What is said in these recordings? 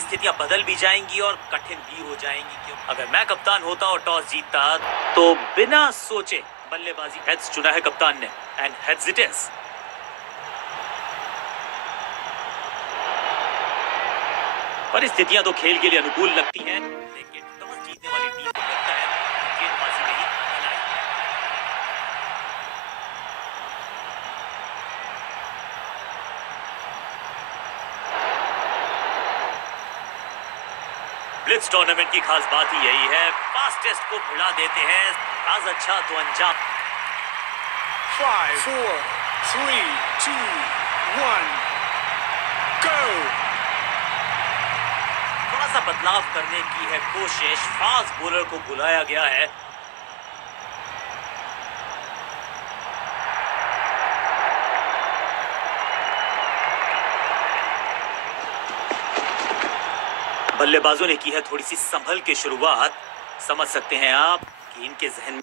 परिस्थितियां बदल भी जाएंगी और कठिन भी हो जाएंगी। क्यों? अगर मैं कप्तान होता और टॉस जीतता तो बिना सोचे बल्लेबाजी हेड्स चुना है कप्तान ने, एंड हेड्स इट इज। परिस्थितियां तो खेल के लिए अनुकूल लगती हैं, लेकिन टॉस जीतने वाली टीम को लगता है गेंदबाजी में ही भलाई। ब्लिट्ज टूर्नामेंट की खास बात ही यही है, फास्टेस्ट को भिड़ा देते हैं, आज अच्छा तो अंजाम। 5 4 3 2 1 go। थोड़ा सा बदलाव करने की है कोशिश, फास्ट बॉलर को बुलाया गया है। बल्लेबाजों ने की है थोड़ी सी संभल के शुरुआत। समझ सकते हैं आप कि इनके जहन में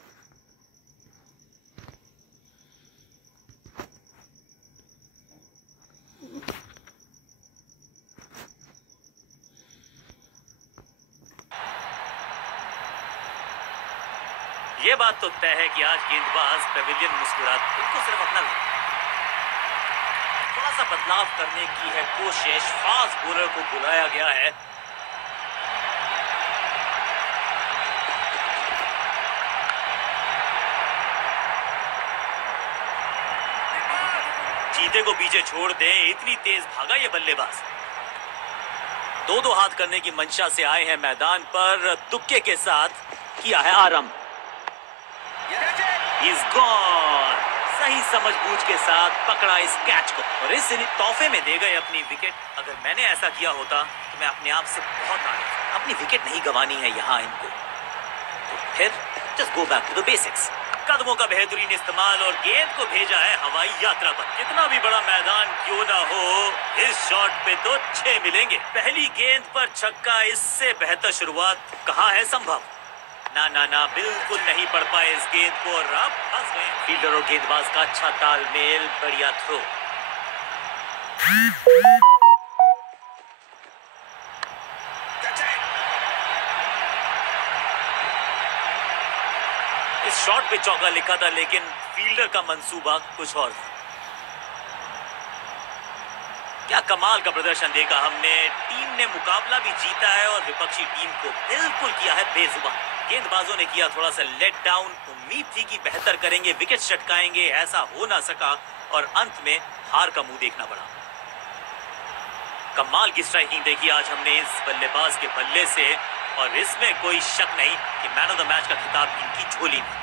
ये बात तो तय है कि आज गेंदबाज पेविलियन मुस्कुराते, उनको सिर्फ अपना थोड़ा सा बदलाव करने की है कोशिश, फास्ट बॉलर को बुलाया गया है। चीते को पीछे छोड़ दें, इतनी तेज भागा ये बल्लेबाज। दो हाथ करने की मंशा से आए हैं मैदान पर, तुक्के के साथ किया है आरंभ। He's gone। सही समझबूझ के साथ पकड़ा इस कैच को और इस तोहफे में दे गए अपनी विकेट। अगर मैंने ऐसा किया होता तो मैं अपने आप से बहुत आनंद, अपनी विकेट नहीं गंवानी है यहाँ इनको, तो फिर just go back to the basics. कदमों का बेहतरीन इस्तेमाल और गेंद को भेजा है हवाई यात्रा पर। कितना भी बड़ा मैदान क्यों ना हो, इस शॉट पे तो 6 मिलेंगे। पहली गेंद पर छक्का, इससे बेहतर शुरुआत कहाँ है संभव। ना ना ना, बिल्कुल नहीं पड़ पाए इस गेंद को और अब फंस गए। फील्डर और गेंदबाज का अच्छा तालमेल, बढ़िया थ्रो। इस शॉट पे चौका लिखा था, लेकिन फील्डर का मंसूबा कुछ और था। क्या कमाल का प्रदर्शन देखा हमने। टीम ने मुकाबला भी जीता है और विपक्षी टीम को बिल्कुल किया है बेजुबान। गेंदबाजों ने किया थोड़ा सा लेट डाउन, उम्मीद थी कि बेहतर करेंगे, विकेट चटकाएंगे, ऐसा हो ना सका और अंत में हार का मुंह देखना पड़ा। कमाल की स्ट्राइकिंग देखी आज हमने इस बल्लेबाज के बल्ले से और इसमें कोई शक नहीं कि मैन ऑफ द मैच का खिताब इनकी झोली में।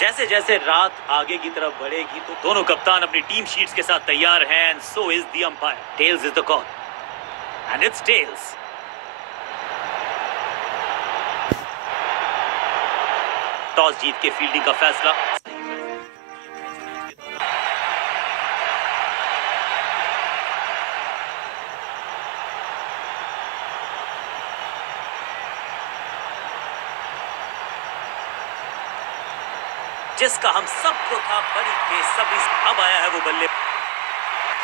जैसे जैसे रात आगे की तरफ बढ़ेगी तो दोनों कप्तान अपनी टीम शीट्स के साथ तैयार हैं, and so is the umpire. Tails is the call and it's tails. Toss जीत के फील्डिंग का फैसला। जिसका हम सबको था बड़ी बेसब्री से, अब आया है वो बल्ले।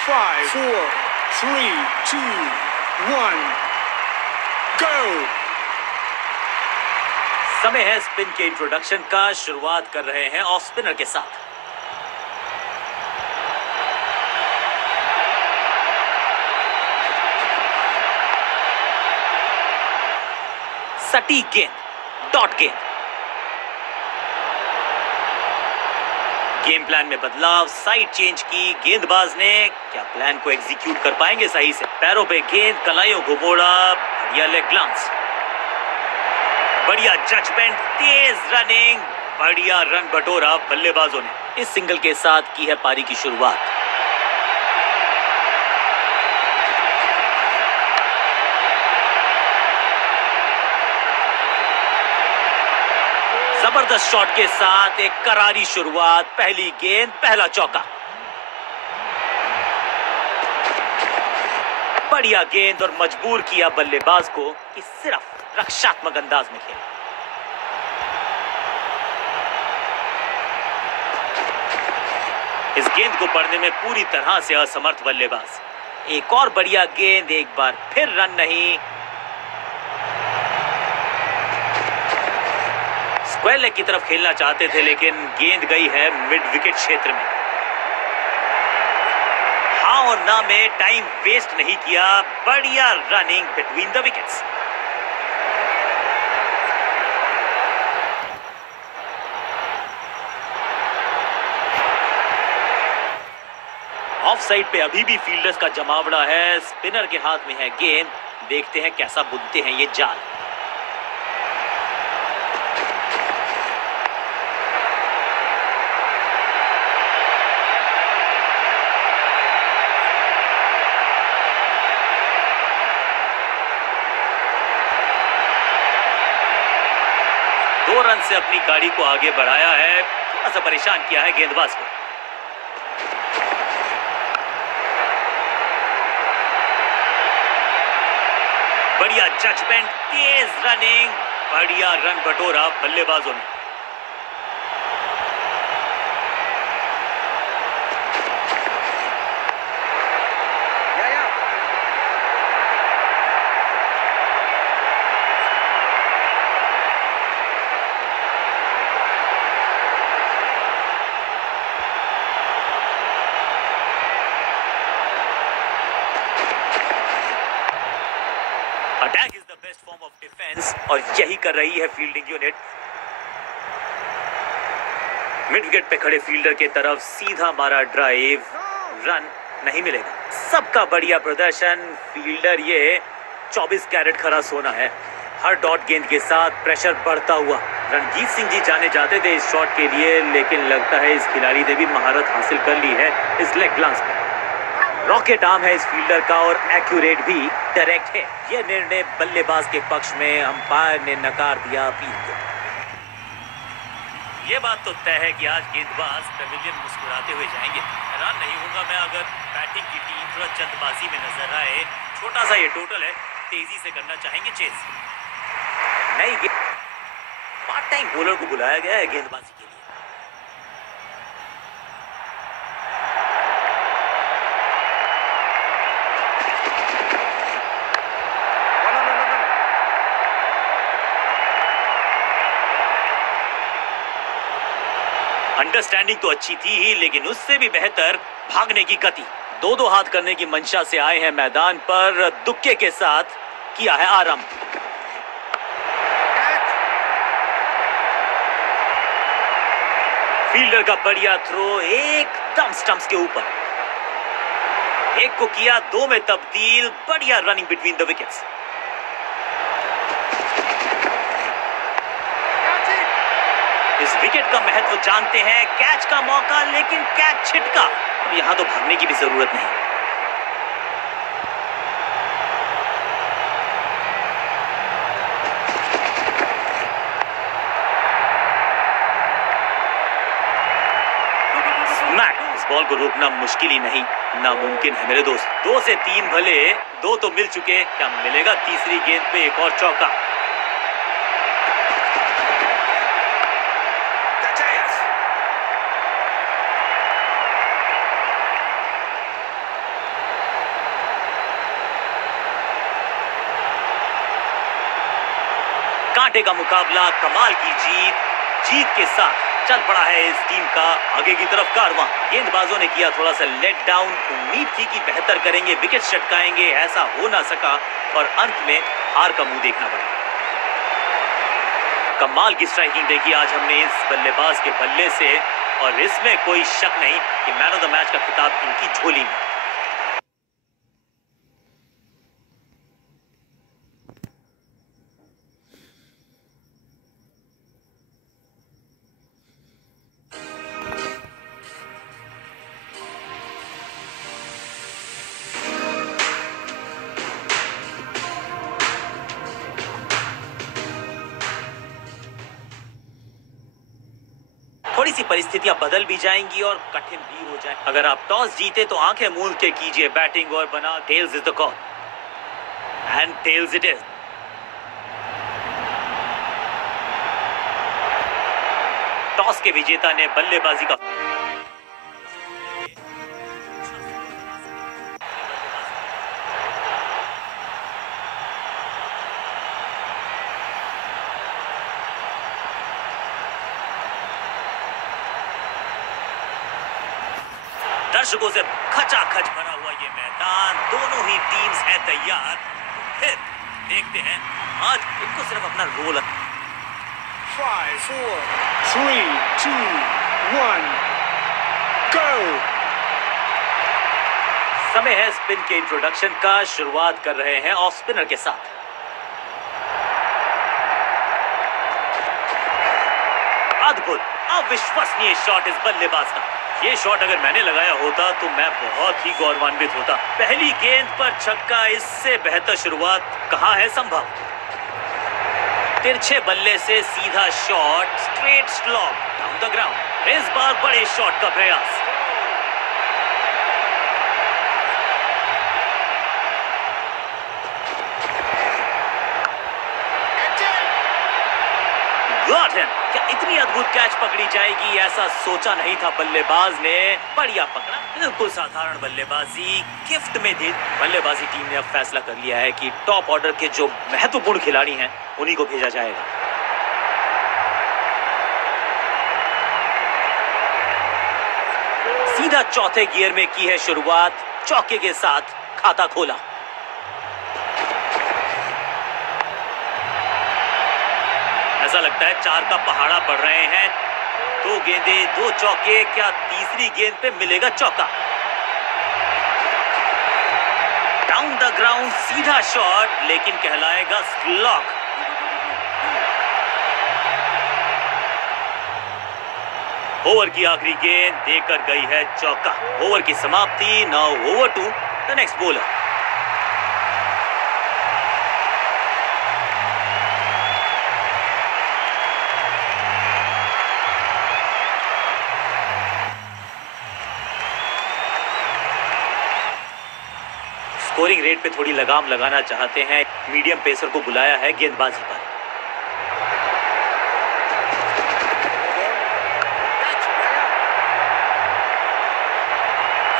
5 4 3 2 1 go। समय है स्पिन के इंट्रोडक्शन का। शुरुआत कर रहे हैं ऑफ स्पिनर के साथ। सटीक गेंद, डॉट गेंद। गेम प्लान में बदलाव, साइड चेंज की गेंदबाज ने। क्या प्लान को एग्जीक्यूट कर पाएंगे सही से? पैरों पे गेंद, कलाइयों को मोड़ा, बढ़िया लेग ग्लांस, बढ़िया जजमेंट, तेज रनिंग, बढ़िया रन बटोरा बल्लेबाजों ने। इस सिंगल के साथ की है पारी की शुरुआत। जबरदस्त शॉट के साथ एक करारी शुरुआत, पहली गेंद, पहला चौका। बढ़िया गेंद और मजबूर किया बल्लेबाज को कि सिर्फ रक्षात्मक अंदाज में खेले। इस गेंद को पढ़ने में पूरी तरह से असमर्थ बल्लेबाज। एक और बढ़िया गेंद, एक बार फिर रन नहीं। स्क्वायर लेग की तरफ खेलना चाहते थे लेकिन गेंद गई है मिड विकेट क्षेत्र में। हाँ और ना में टाइम वेस्ट नहीं किया, बढ़िया running between the wickets. Of side पे अभी भी फील्डर्स का जमावड़ा है। स्पिनर के हाथ में है गेंद, देखते हैं कैसा बुनते हैं ये जाल। दो रन से अपनी गाड़ी को आगे बढ़ाया है, थोड़ा सा परेशान किया है गेंदबाज को। बढ़िया जजमेंट, तेज रनिंग, बढ़िया रन बटोरा बल्लेबाजों ने। Attack is the best form of defence और यही कर रही है फील्डिंग यूनिट। मिड विकेट पे खड़े फील्डर के तरफ सीधा मारा ड्राइव, रन नहीं मिलेगा। सबका बढ़िया प्रदर्शन, फील्डर ये 24 कैरेट खरा सोना है। हर डॉट गेंद के साथ प्रेशर बढ़ता हुआ। रणजीत सिंह जी जाने जाते थे इस शॉट के लिए, लेकिन लगता है इस खिलाड़ी ने भी महारत हासिल कर ली है इस लेग ग्लांस में। रॉकेट आर्म है इस फील्डर का और एक्यूरेट भी, डायरेक्ट है। यह निर्णय बल्लेबाज के पक्ष में, अंपायर ने नकार दिया अपील को। यह बात तो तय है कि आज गेंदबाज पेविलियन मुस्कुराते हुए जाएंगे। हैरान नहीं होगा मैं अगर बैटिंग की टीम थोड़ा जल्दबाजी में नजर आए। छोटा सा ये टोटल है, तेजी से करना चाहेंगे चेस। नहीं, पार्ट टाइम बॉलर को बुलाया गया है गेंदबाजी के लिए। अंडरस्टैंडिंग तो अच्छी थी ही, लेकिन उससे भी बेहतर भागने की गति। दो हाथ करने की मंशा से आए हैं मैदान पर, दुक्के के साथ किया है आराम। फील्डर का बढ़िया थ्रो एकदम स्टंप्स के ऊपर। एक को किया दो में तब्दील, बढ़िया रनिंग बिटवीन द विकेट्स। इस विकेट का महत्व जानते हैं। कैच का मौका, लेकिन कैच छिटका। अब यहां तो भागने की भी जरूरत नहीं। इस बॉल को रोकना मुश्किल ही नहीं, नामुमकिन है मेरे दोस्त। 2 से 3 भले, 2 तो मिल चुके, क्या मिलेगा तीसरी गेंद पे एक और चौका? कांटे का मुकाबला, कमाल की जीत के साथ चल पड़ा है इस टीम का आगे की तरफ कारवां। गेंदबाजों ने किया थोड़ा सा लेट डाउन, उम्मीद थी कि बेहतर करेंगे, विकेट चटकाएंगे, ऐसा हो ना सका और अंत में हार का मुंह देखना पड़ा। कमाल की स्ट्राइकिंग देखी आज हमने इस बल्लेबाज के बल्ले से। और इसमें कोई शक नहीं कि मैन ऑफ द मैच का खिताब इनकी झोली में। थोड़ी सी परिस्थितियां बदल भी जाएंगी और कठिन भी हो जाए। अगर आप टॉस जीते तो आंखें मूंद के कीजिए बैटिंग और बना tails is the call and tails it is. Toss के विजेता ने बल्लेबाजी का दर्शकों से खचाखच भरा हुआ ये मैदान, दोनों ही टीम्स हैं तैयार। फिर देखते हैं आज इनको सिर्फ अपना रोल 5, 4, 3, 2, 1, go! समय है स्पिन के इंट्रोडक्शन का। शुरुआत कर रहे हैं ऑफ स्पिनर के साथ। अद्भुत अविश्वसनीय शॉट इस बल्लेबाज का। ये शॉट अगर मैंने लगाया होता तो मैं बहुत ही गौरवान्वित होता। पहली गेंद पर छक्का, इससे बेहतर शुरुआत कहां है संभव। तिरछे बल्ले से सीधा shot, straight slog down the ground. इस बार बड़े शॉट का प्रयास। Got him. क्या इतनी अद्भुत कैच पकड़ी जाएगी ऐसा सोचा नहीं था बल्लेबाज ने। बढ़िया पकड़ा, बिल्कुल साधारण बल्लेबाजी गिफ्ट में दी। बल्लेबाजी टीम ने अब फैसला कर लिया है कि टॉप ऑर्डर के जो महत्वपूर्ण खिलाड़ी हैं उन्हीं को भेजा जाएगा। सीधा चौथे गियर में की है शुरुआत, चौके के साथ खाता खोला। ऐसा लगता है 4 का पहाड़ा पड़ रहे हैं। 2 गेंदे 2 चौके, क्या तीसरी गेंद पे मिलेगा चौका। डाउन द ग्राउंड सीधा शॉट, लेकिन कहलाएगा स्लॉग। ओवर की आखिरी गेंद देकर गई है चौका। ओवर की समाप्ति। Now over to the next bowler. Scoring rate पे थोड़ी लगाम लगाना चाहते हैं, मीडियम पेसर को बुलाया है गेंदबाजी पर।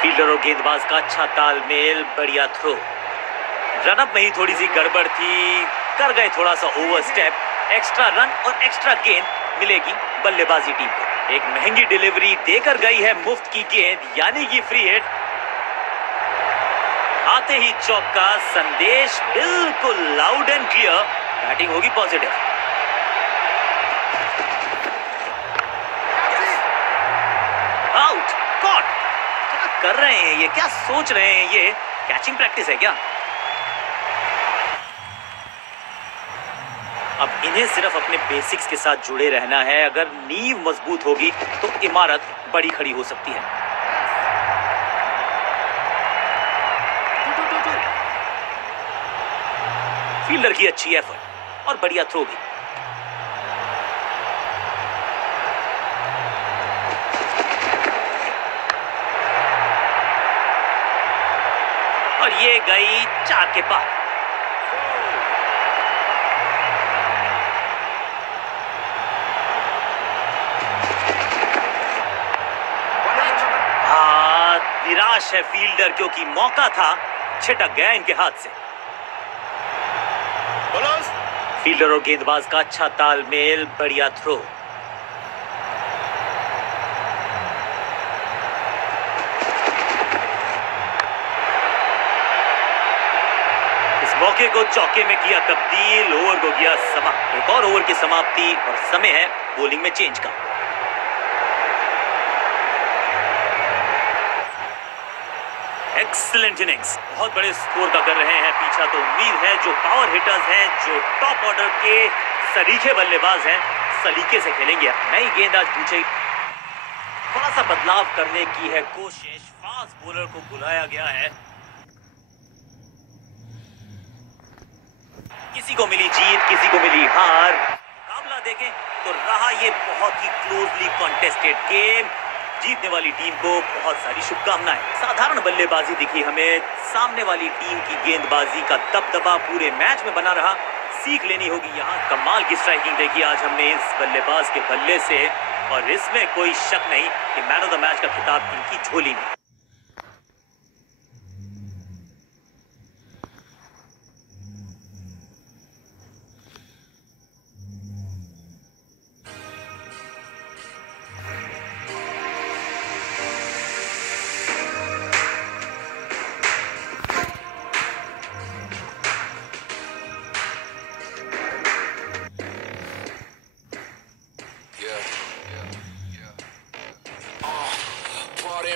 फील्डर और गेंदबाज का अच्छा तालमेल, बढ़िया थ्रो। रनअप में ही थोड़ी सी गड़बड़ थी, कर गए थोड़ा सा ओवर स्टेप। एक्स्ट्रा रन और एक्स्ट्रा गेंद मिलेगी बल्लेबाजी टीम को। एक महंगी डिलीवरी देकर गई है मुफ्त की गेंद, यानी कि फ्री हिट। आते ही चौका, संदेश बिल्कुल लाउड एंड क्लियर। बैटिंग होगी पॉजिटिव। Out, caught. क्या कर रहे हैं ये, क्या सोच रहे हैं ये? कैचिंग प्रैक्टिस है क्या? अब इन्हें सिर्फ अपने बेसिक्स के साथ जुड़े रहना है। अगर नींव मजबूत होगी तो इमारत बड़ी खड़ी हो सकती है। फील्डर की अच्छी एफर्ट और बढ़िया थ्रो भी। और ये गई 4 के पार। निराश है फील्डर, क्योंकि मौका था, छिटक गया इनके हाथ से। फील्डर और गेंदबाज का अच्छा तालमेल, बढ़िया थ्रो। इस मौके को चौके में किया तब्दील, ओवर को किया समाप्त। एक और ओवर की समाप्ति और समय है बॉलिंग में चेंज का। एक्सीलेंट इनिंग्स, बहुत बड़े स्कोर का कर रहे हैं पीछा। तो उम्मीद है जो पावर हिटर्स हैं, जो टॉप ऑर्डर के सलीके बल्लेबाज हैं, सलीके से खेलेंगे। नई गेंद आज पूछे, थोड़ा सा बदलाव करने की है कोशिश। फास्ट बॉलर को बुलाया गया है। किसी को मिली जीत, किसी को मिली हार। मुकाबला देखें तो रहा ये बहुत ही क्लोजली कॉन्टेस्टेड गेम। जीतने वाली टीम को बहुत सारी शुभकामनाएं। साधारण बल्लेबाजी दिखी हमें, सामने वाली टीम की गेंदबाजी का दबदबा पूरे मैच में बना रहा। सीख लेनी होगी यहाँ। कमाल की स्ट्राइकिंग देखी आज हमने इस बल्लेबाज के बल्ले से, और इसमें कोई शक नहीं कि मैन ऑफ द मैच का खिताब इनकी झोली में।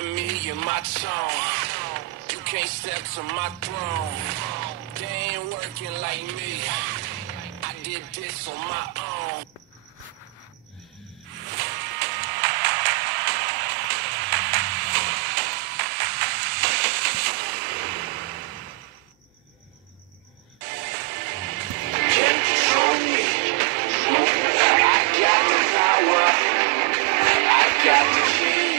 Me and my tone, you can't step to my throne. They ain't working like me. I did this on my own. Control me. I got the power. I got the keys.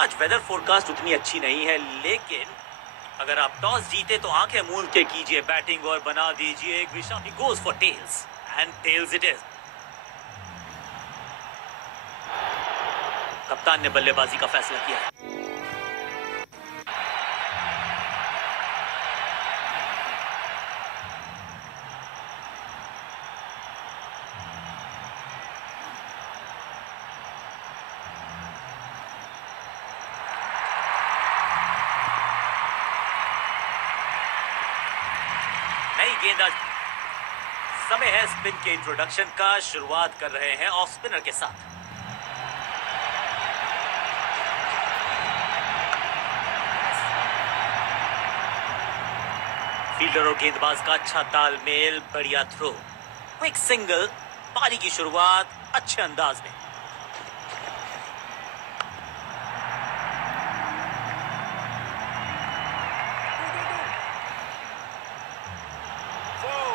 आज weather forecast उतनी अच्छी नहीं है, लेकिन अगर आप toss जीते तो आंखें मूंद के कीजिए बैटिंग और बना दीजिए एक विशाल। He goes for tails and tails it is. कप्तान ने बल्लेबाजी का फैसला किया है। नई गेंदबाज। समय है स्पिन के इंट्रोडक्शन का। शुरुआत कर रहे हैं ऑफ स्पिनर के साथ। फील्डर और गेंदबाज का अच्छा तालमेल, बढ़िया थ्रो, क्विक सिंगल। पारी की शुरुआत अच्छे अंदाज में।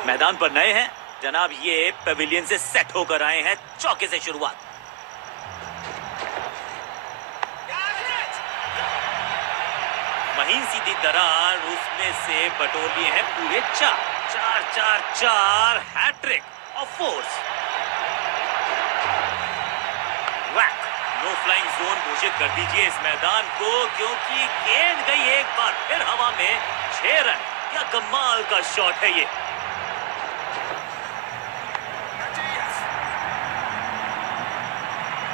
मैदान पर नए हैं जनाब, ये पेविलियन से सेट होकर आए हैं। चौके से शुरुआत। महीन सीधी दरार, उसमें से बटोर लिए हैं पूरे चार। 4-4-4 हैट्रिक और फोर्स। वैक। नो फ्लाइंग जोन घोषित कर दीजिए इस मैदान को, क्योंकि गेंद गई एक बार फिर हवा में। 6 रन। क्या कमाल का शॉट है ये।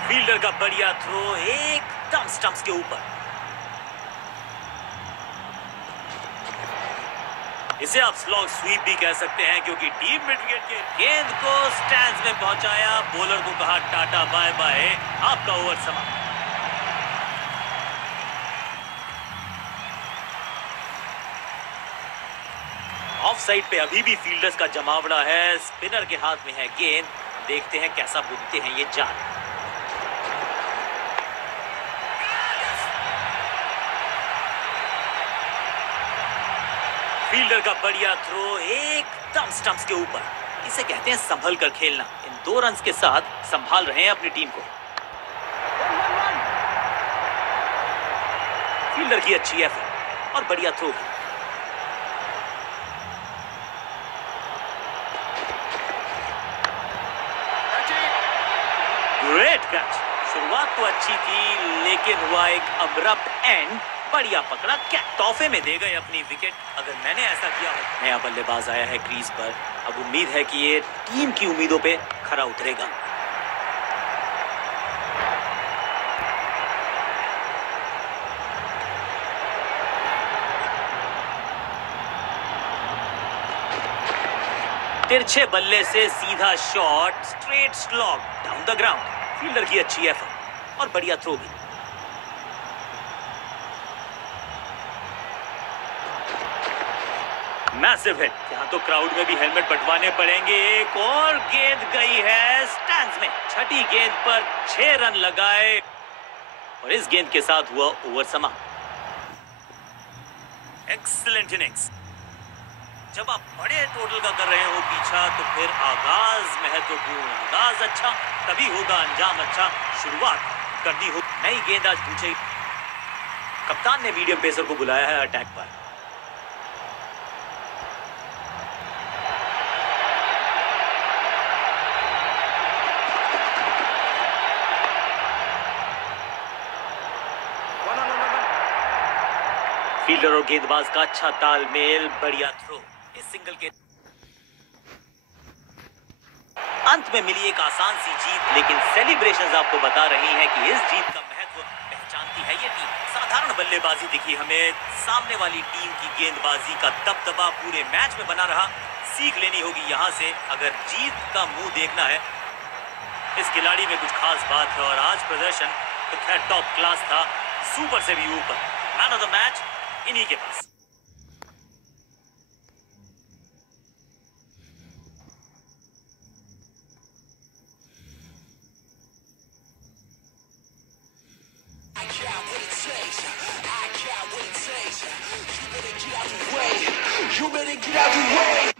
फील्डर का बढ़िया थ्रो एकदम स्टंप्स के ऊपर। इसे आप स्लॉग स्वीप भी कह सकते हैं क्योंकि टीम मिड विकेट के गेंद को स्टैंड्स में पहुंचाया, बॉलर को कहा टाटा बाय बाय, आपका ओवर समाप्त। ऑफ साइड पे अभी भी फील्डर्स का जमावड़ा है, स्पिनर के हाथ में है गेंद, देखते हैं कैसा बुनते हैं ये जाल। फील्डर का बढ़िया थ्रो एकदम स्टंप्स के ऊपर, इसे कहते हैं संभल कर खेलना। इन 2 रन्स के साथ संभाल रहे हैं अपनी टीम को। फील्डर की अच्छी एफर्ट और बढ़िया थ्रो भी। Great catch. शुरुआत तो अच्छी थी लेकिन हुआ एक अब्रप्ट एंड। बढ़िया पकड़ा, क्या तोहफे में दे गए अपनी विकेट। अगर मैंने ऐसा किया हो। नया बल्लेबाज आया है क्रीज पर, अब उम्मीद है कि ये टीम की उम्मीदों पे खरा उतरेगा। तिरछे बल्ले से सीधा shot, straight slog down the ground. Fielder की अच्छी एफर्ट और बढ़िया थ्रो भी। Massive hit. यहाँ तो क्राउड में भी हेलमेट बंटवाने पड़ेंगे। एक और गेंद गई है स्टैंड्स में। छठी गेंद पर 6 रन लगाए और इस गेंद के साथ हुआ ओवर समाप्त। Excellent innings. जब आप बड़े टोटल का कर रहे हो पीछा तो फिर आगाज महत्वपूर्ण। आगाज अच्छा तभी होगा अंजाम अच्छा। शुरुआत करनी हो। नई गेंद आज पूछे। कप्तान ने मीडियम पेसर को बुलाया है अटैक पर। फील्डर और गेंदबाज का अच्छा तालमेल, बढ़िया थ्रो। इस सिंगल के अंत में मिली एक आसान सी जीत, लेकिन सेलिब्रेशंस आपको बता रही हैं कि इस जीत का महत्व पहचानती है ये टीम। साधारण बल्लेबाजी दिखी हमें, सामने वाली टीम की गेंदबाजी का दबदबा पूरे मैच में बना रहा। सीख लेनी होगी यहाँ से अगर जीत का मुंह देखना है। इस खिलाड़ी में कुछ खास बात है और आज प्रदर्शन तो खैर टॉप क्लास था, सुपर से भी ऊपर। मैन ऑफ द मैच इन्हीं के पास। You better get out the way.